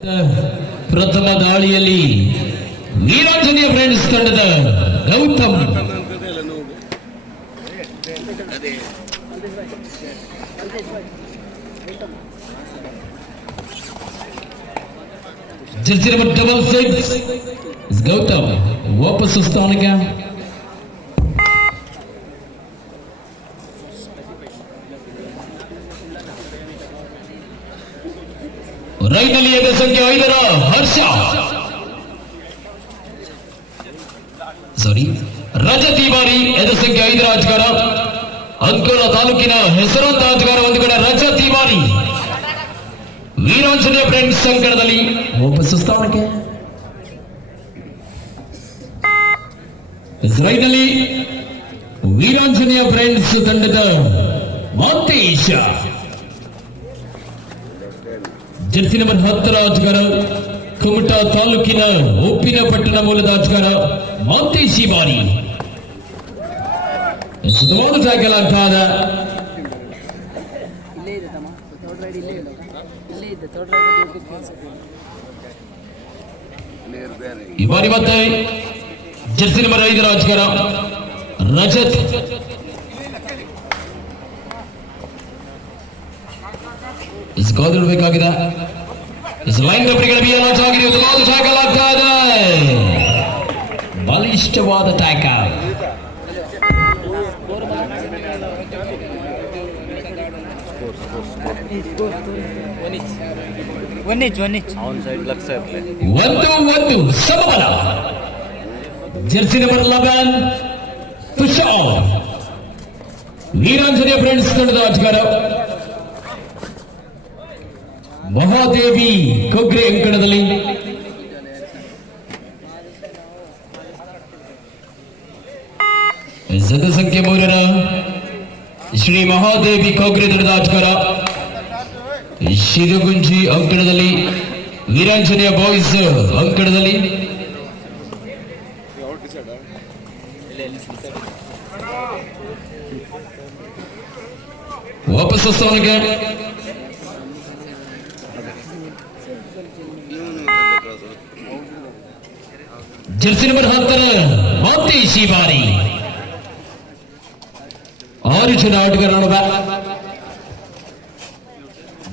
ಪ್ರಥಮ ದಾಳಿಯಲ್ಲಿ ವೀರಾಂಜನೇಯ ಫ್ರೆಂಡ್ಸ್ ತಂಡದ ಗೌತಮ್ ಜರ್ಸಿ ನಂಬರ್ 66 ಗೌತಮ್ ವಾಪಸ್ ಸ್ಥಾನಕ್ಕೆ ರೈನಲ್ಲಿ ಎದೆ ಸಂಖ್ಯೆ 5 ಹರ್ಷ ರಜತ್ ಈ ಬಾರಿ ಎದೆ ಸಂಖ್ಯೆ 5 ಆಟಗಾರ ಅಂಕೋಲ ತಾಲೂಕಿನ ಹೆಸರಾಂತ ಆಟಗಾರ ಒಂದು ಕಡೆ ರಜತ್ ಈ ಬಾರಿ ವೀರಾಂಜನೇಯ ಫ್ರೆಂಡ್ಸ್ ಸಂಕಟದಲ್ಲಿ ವಾಪಸ್ ಸ್ಥಾನಕ್ಕೆ ರೈನಲ್ಲಿ ವೀರಾಂಜನೇಯ ಫ್ರೆಂಡ್ಸ್ ತಂಡದ ಮಾಂತೇಶ ಜರ್ಸಿ ನಂಬರ್ 10 ಆಟಗಾರ ಕುಮಟಾ ತಾಲೂಕಿನ ಉಪ್ಪಿನಪಟ್ಟಣ ಮೂಲದ ಆಟಗಾರ ಮಾಂತೇಶಿ ಬಾರಿ ಟ್ಯಾಕಲ್ ಆಗ್ತಾದ ಈ ಬಾರಿ ಮತ್ತೆ ಜರ್ಸಿ ನಂಬರ್ 5 ಆಟಗಾರ ರಜತ್ ಬೇಕಾಗಿದೆ ಲೈನ್ ಟ್ಯಾಕಲ್ ಆಗ್ತಾ ಇದೆ ಬಲಿಷ್ಠವಾದ ಟ್ಯಾಕಲ್ ಒಂದು ಸಮಬಲ jersey number 11 Tushar Veeranjaneya friends ತಂಡದ ಆಟಗಾರ ಮಹಾದೇವಿ ಕೊಗ್ರೆ ಅಂಕಣದಲ್ಲಿ ಸಂಖ್ಯೆ 3 ಶ್ರೀ ಮಹಾದೇವಿ ಕೊಗ್ರೆ ತಂಡದ ಆಟಗಾರ ಶಿರಗುಂಜಿ ಅಂಕಣದಲ್ಲಿ ವೀರಾಂಜನೇಯ ಬಾಯ್ಸ್ ಅಂಕಣದಲ್ಲಿ ವಾಪಸ್ ಸ್ಥಾನಕ್ಕೆ ಜರ್ಸಿ ನಂಬರ್ 10 ಮಾಂತೇಶಿ ಬಾರಿ 6 ಜನ ಆಟಗಾರರ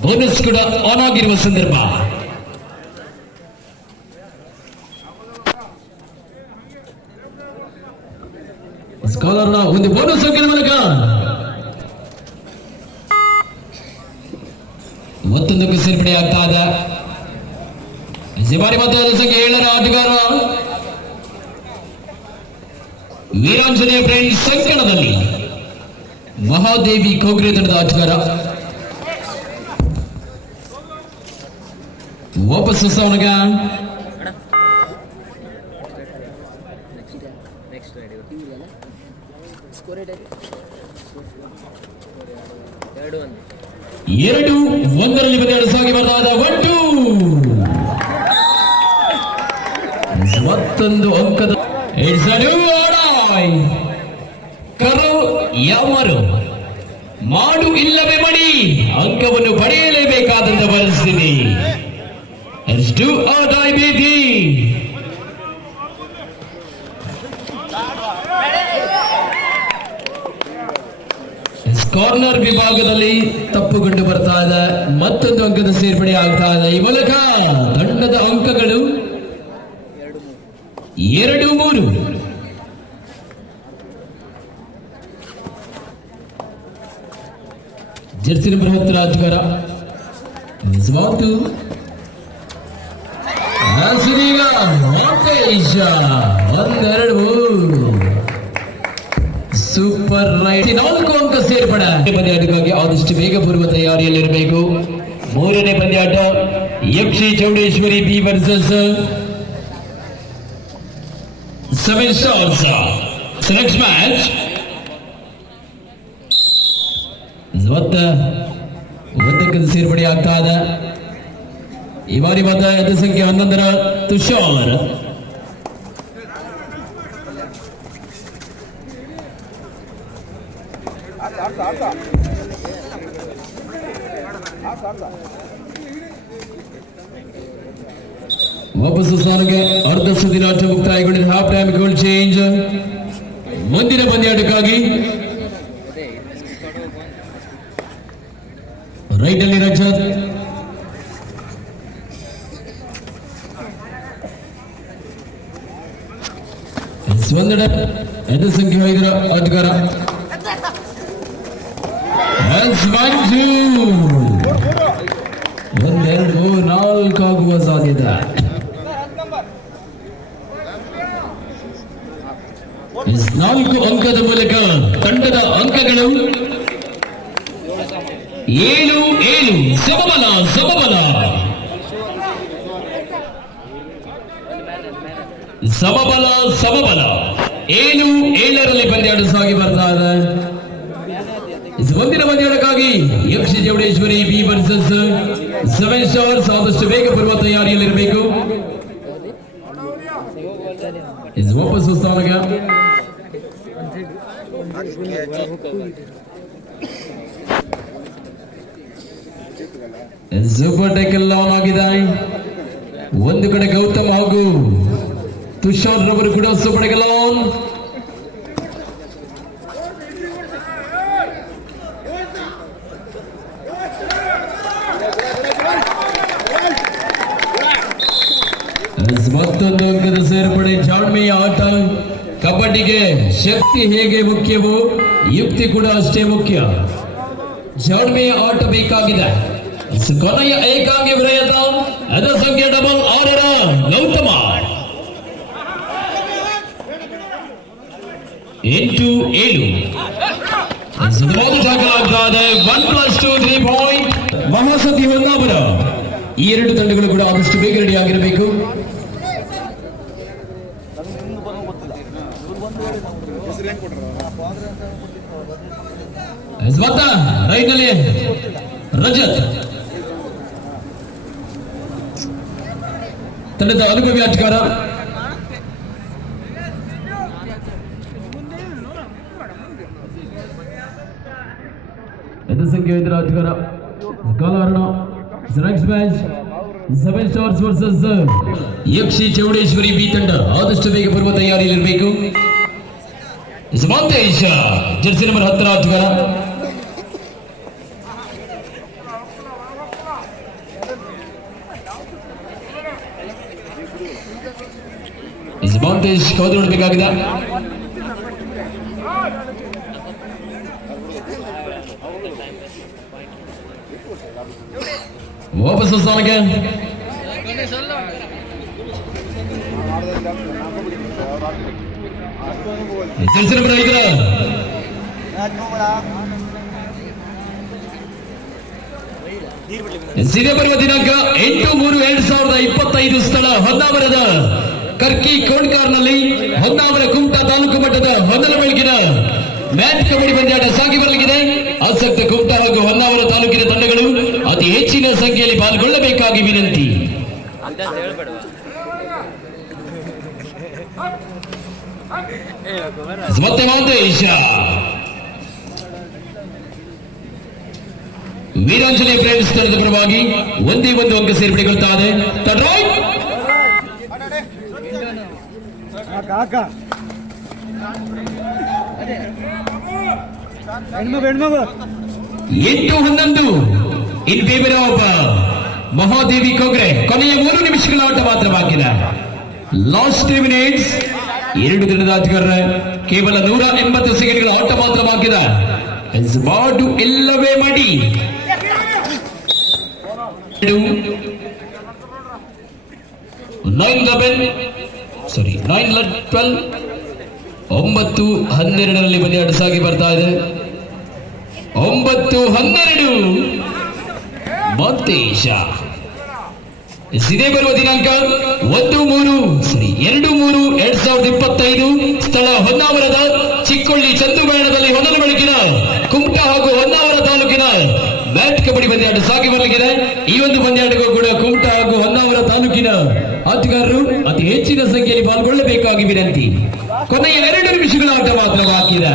ಬೋನಸ್ ಕೂಡ ಆನ್ ಆಗಿರುವ ಸಂದರ್ಭ ಸ್ಕಾಲರ್ನ ಒಂದು ಬೋನಸ್ ಅಂಕಿನ ಮೂಲಕ ಮತ್ತೊಂದಕ್ಕೆ ಸೇರ್ಪಡೆ ಆಗ್ತಾ ಇದೆ ಬಾರಿ ಮತ್ತೆ ಸಂಖ್ಯೆ 7 ಆಟಗಾರ ವೀರಾಂಜನೇಯ ಫ್ರೆಂಡ್ಸ್ ಸಂಕಣದಲ್ಲಿ ಮಹಾದೇವಿ ಕೊಗ್ರೆ ತಂಡದ ಆಟಗಾರ ವಾಪಸ್ ಅವನಿಗೆ ಎರಡು ಒಂದರಲ್ಲಿ ಸಾಗಿ ಬರ್ತಾದ ಮತ್ತೊಂದು ಅಂಕದ ಕರು ಯಾವರು ಮಾಡು ಇಲ್ಲವೇ ಮಡಿ ಅಂಕವನ್ನು ಪಡೆಯಲೇಬೇಕಾದಂತ ಪರಿಸ್ಥಿತಿ ಕಾರ್ನರ್ ವಿಭಾಗದಲ್ಲಿ ತಪ್ಪುಗೊಂಡು ಬರ್ತಾ ಇದೆ ಮತ್ತೊಂದು ಅಂಕದ ಸೇರ್ಪಡೆ ಆಗ್ತಾ ಇದೆ ಈ ಮೂಲಕ ತಂಡದ ಅಂಕಗಳು 2-3 ಜರ್ಸಿ ನಂಬರ್ 10 ಆಟಗಾರ ಸೂಪರ್ ರೈಟ್ 4 ಅಂಕ ಸೇರ್ಪಡೆ ಪಂದ್ಯಾಟಕ್ಕಾಗಿ ಆದಷ್ಟು ಬೇಗ ಪೂರ್ವ ತಯಾರಿಯಲ್ಲಿರಬೇಕು 3ನೇ ಪಂದ್ಯಾಟ ಯಕ್ಷಿ Chowdeshwari B versus 7 Stars. Next match ಒಂದಕ್ಕೆ ಸೇರ್ಪಡೆ ಆಗ್ತಾ ಇದೆ ಈ ಬಾರಿ ಮತ ಸಂಖ್ಯೆ 11 ತುಷಾರ್ ವಾಪಸ್ಸು ಸಾಲಿಗೆ ಅರ್ಧ ಸುದಿನಾಟ ಮುಕ್ತಾಯಗೊಂಡಿದೆ. ಹಾಫ್ ಟೈಮ್ ಗೋಲ್ ಚೇಂಜ್. ಮುಂದಿನ ಪಂದ್ಯಾಟಕ್ಕಾಗಿ ರೈಟ್ ಅಲ್ಲಿ ರಜತ್, ಒಂದೆಡೆ ಐದು ಸಂಖ್ಯೆ 5 ಆಟಗಾರ ಒಂದೆರಡು 4 ಆಗುವ ಸಾಧ್ಯತೆ. ನಾಲ್ಕು ಅಂಕದ ಮೂಲಕ ತಂಡದ ಅಂಕಗಳು 7-7. ಸಮಬಲ ಸಮಬಲ ಸಮಬಲ ಸಮಬಲ 7-7ರಲ್ಲಿ ಪಂದ್ಯಾಟ ಸಾಗಿ ಬರ್ತಾ ಇದೆ. ಮುಂದಿನ ಪಂದ್ಯಾಟಕ್ಕಾಗಿ FC Chowdeshwari B versus 7 stars. ಆದಷ್ಟು ಬೇಗ ಬರುವ ತಯಾರಿಯಲ್ಲಿರಬೇಕು. ವಾಪಸ್ ಸ್ಥಾನಕ್ಕೆ ಸೂಪರ್ ಟೆಕಲ್ ಆನ್ ಆಗಿದೆ. ಒಂದು ಕಡೆ ಗೌತಮ್ ಹಾಗೂ ತುಷಾರ್ ರವರು ಕೂಡ ಸೂಪರ್ ಟೆಕಲ್ ಆನ್. ಮತ್ತೊಂದು ಅಂಕದ ಸೇರ್ಪಡೆ. ಜಾಣ್ಮೆಯ ಆಟ. ಕಬಡ್ಡಿಗೆ ಶಕ್ತಿ ಹೇಗೆ ಮುಖ್ಯವೋ ಯುಕ್ತಿ ಕೂಡ ಅಷ್ಟೇ ಮುಖ್ಯ. ಜಾಣ್ಮೆಯ ಆಟ ಬೇಕಾಗಿದೆ. ಕೊನೆಯ ಏಕಾಂಗಿ ವಿರಯತ ಅದ ಸಂಖ್ಯೆ 6 ಗೌತಮ 8-7. ಆಗ್ತದೆ. 1+2 3 ಪಾಯಿಂಟ್. ಮಹಾಸತಿ ಹೊನ್ನಾವರ. ಈ ಎರಡು ತಂಡಗಳು ಕೂಡ ಆದಷ್ಟು ಬೇಗ ರೆಡಿ ಆಗಿರಬೇಕು. ರೈಟ್ ನಲ್ಲಿ ರಜತ್ ತಂಡದ ಅನುಭವಿ ಆಟಗಾರ. ಸಂಖ್ಯೆ 5 ಆಟಗಾರ ಕಾಲಾರಣ. Next match 7 stars versus FC Chowdeshwari B ತಂಡ. ಆದಷ್ಟು ಬೇಗ ಬರುವ ತಯಾರಿಯಲ್ಲಿರಬೇಕು. ಮಾಂತೇಶ ಜರ್ಸಿ ನಂಬರ್ 10 ಆಟಗಾರ. ಮಾಂತೇಶ್ ಕೌದು ನೋಡಬೇಕಾಗಿದೆ. ವಾಪಸ್ ಸ್ಥಾನಕ್ಕೆ ಜರ್ಸಿ ನಂಬರ್ 5 ಸಿರೆ ಬರುವ ದಿನಾಂಕ 8/3/2025 ಸ್ಥಳ ಹೊನ್ನಾವರದ ಕರ್ಕಿ ಕೋಣ್ಕಾರ್ನಲ್ಲಿ ಹೊನ್ನಾವರ ಕುಮಟಾ ತಾಲೂಕು ಮಟ್ಟದ ಹೊನ್ನಲ ಬೆಳಕಿನ ಮ್ಯಾಚ್ ಕಬಡ್ಡಿ ಪಂದ್ಯಾಟ ಸಾಗಿ ಬರಲಿದೆ. ಆಸಕ್ತ ಕುಮಟಾ ಹಾಗೂ ಹೊನ್ನಾವರ ತಾಲೂಕಿನ ತಂಡಗಳು ಅತಿ ಹೆಚ್ಚಿನ ಸಂಖ್ಯೆಯಲ್ಲಿ ಪಾಲ್ಗೊಳ್ಳಬೇಕಾಗಿ ವಿನಂತಿ. ಮತ್ತೆ ಮಾಂತೇಶ ವೀರಾಂಜಲಿ ಫ್ರೆಂಡ್ಸ್ ತಂಡದ ಪರವಾಗಿ ಒಂದೇ ಒಂದು ಅಂಕ ಸೇರ್ಪಡೆಗೊಳ್ತಾ ಇದೆ. 8-11 in favour of Mahadevi Kogre. ಕೊನೆಯ 3 ನಿಮಿಷಗಳ ಆಟ ಮಾತ್ರ ಬಾಕಿದೆ. Last 3 minutes. 2 ತಂಡದ ಆಟಗಾರರ ಕೇವಲ 180 ಸೆಕೆಂಡ್ಗಳ ಆಟ ಮಾತ್ರ ಬಾಕಿದೆ. ಬಾಡು ಎಲ್ಲವೇ ಮಾಡಿ 9-12 ಪಂದ್ಯಾಟ ಸಾಗಿ ಬರ್ತಾ ಇದೆ. 9-12 ಮಾಂತೇಶ. ಇದೇ ಬರುವ ದಿನಾಂಕ 2-3/2025 ಸ್ಥಳ ಹೊನ್ನಾವರದ ಚಿಕ್ಕೊಳ್ಳಿ ಚಂದುಬಾಣದಲ್ಲಿ ಹೊನ್ನಲ ಬೆಳಕಿನ ಕುಮಟಾ ಹಾಗೂ ಹೊನ್ನಾವರ ತಾಲೂಕಿನ ಮ್ಯಾಚ್ ಕಬಡ್ಡಿ ಪಂದ್ಯಾಟ ಸಾಗಿ ಬರಲಿದೆ. ಈ ಒಂದು ಪಂದ್ಯಾಟಕ್ಕೂ ಕೂಡ ಕುಮಟಾ ಹಾಗೂ ಹೊನ್ನಾವರ ತಾಲೂಕಿನ ಆಟಗಾರರು ಅತಿ ಹೆಚ್ಚಿನ ಸಂಖ್ಯೆಯಲ್ಲಿ ಪಾಲ್ಗೊಳ್ಳಬೇಕಾಗಿ ವಿನಂತಿ. ಕೊನೆಯ 2 ನಿಮಿಷಗಳ ಆಟ ಮಾತ್ರ ಬಾಕಿದೆ.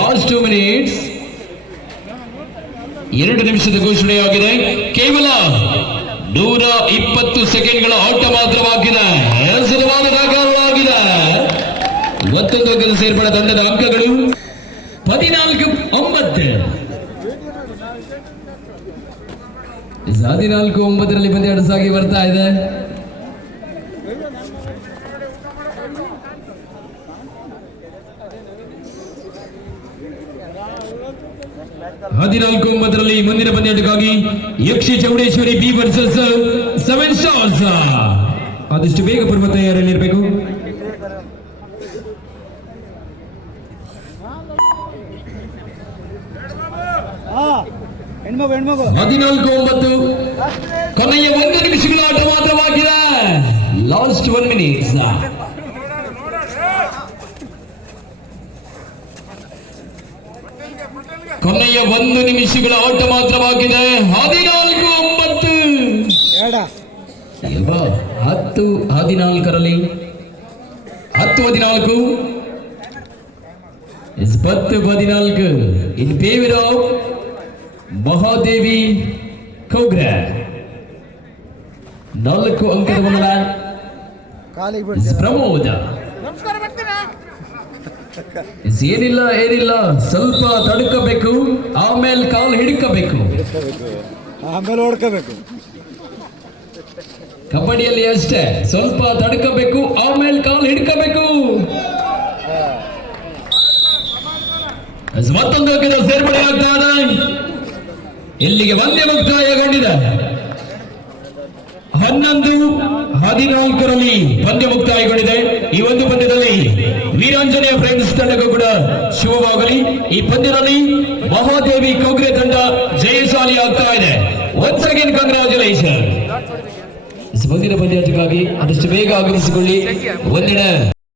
Last 2 minutes. 2 ನಿಮಿಷದ ಘೋಷಣೆಯಾಗಿದೆ. ಕೇವಲ 120 ಸೆಕೆಂಡ್ಗಳ ಆಟ ಮಾತ್ರವಾಗಿದೆ. ಹೆಸರುವಾದ ಆಗಿದೆ. ಮತ್ತೊಂದು ಅಂಕದ ಸೇರ್ಪಡೆ ತಂಡದ ಅಂಕಗಳು 14-9. 14-9 ಪಂದ್ಯಾಟ ಸಾಗಿ ಬರ್ತಾ ಇದೆ. ಹದಿನಾಲ್ಕು ಮುಂದಿನ ಪಂದ್ಯಾಟಕ್ಕಾಗಿ ಯಕ್ಷಿ ಚೌಡೇಶ್ವರಿ ಬಿ ವರ್ಸಸ್ 7 ಸ್ಟಾರ್ಸ್. ಆದಷ್ಟು ಬೇಗ ಪೂರ್ವ ತಯಾರಿಯಲ್ಲಿರಬೇಕು. ಹೆಣ್ಮಗು 14-9 ಕೊನೆಯ 1 ನಿಮಿಷಗಳ ಆಟ ಮಾತ್ರವಾಗಿದೆ. Last 1 minutes. ಕೊನೆಯ 1 ನಿಮಿಷಗಳ ಆಟ ಮಾತ್ರವಾಗಿದೆ. 14-9. 10-14 10-14 10-14 in favor of ಮಹಾದೇವಿ ಕೌಗ್ರೆ. 4 ಅಂಕದ ಮುನ್ನಡೆ ಪ್ರಮೋದ. ಏನಿಲ್ಲ ಸ್ವಲ್ಪ ತಡ್ಕೋಬೇಕು, ಆಮೇಲೆ ಕಾಲು ಹಿಡ್ಕೋಬೇಕು, ಆಮೇಲೆ ಹೊಡ್ಕೋಬೇಕು. ಕಬಡ್ಡಿಯಲ್ಲಿ ಅಷ್ಟೇ, ಸ್ವಲ್ಪ ತಡ್ಕೋಬೇಕು, ಆಮೇಲೆ ಕಾಲು ಹಿಡ್ಕೋಬೇಕು. ಮತ್ತೊಂದು ಅಂಕದ ಸೇರ್ಪಡೆ ಆಗ್ತಾ ಇದೆ. ಇಲ್ಲಿಗೆ ಪಂದ್ಯ ಮುಕ್ತಾಯಗೊಂಡಿದೆ. 11-14 ಪಂದ್ಯ ಮುಕ್ತಾಯಗೊಂಡಿದೆ. ಈ ಒಂದು ಪಂದ್ಯದಲ್ಲಿ ವೀರಾಂಜನೇಯ ಫ್ರೆಂಡ್ಸ್ ತಂಡಕ್ಕೂ ಕೂಡ ಶುಭವಾಗಲಿ. ಈ ಪಂದ್ಯದಲ್ಲಿ ಮಹಾದೇವಿ ಕೌಗ್ರೆ ತಂಡ ಜಯಶಾಲಿ ಆಗ್ತಾ ಇದೆ. Once again congratulation. ಮುಂದಿನ ಪಂದ್ಯಕ್ಕಾಗಿ ಆದಷ್ಟು ಬೇಗ ಆಗಮಿಸಿಕೊಳ್ಳಿ. ಒಂದೆಡೆ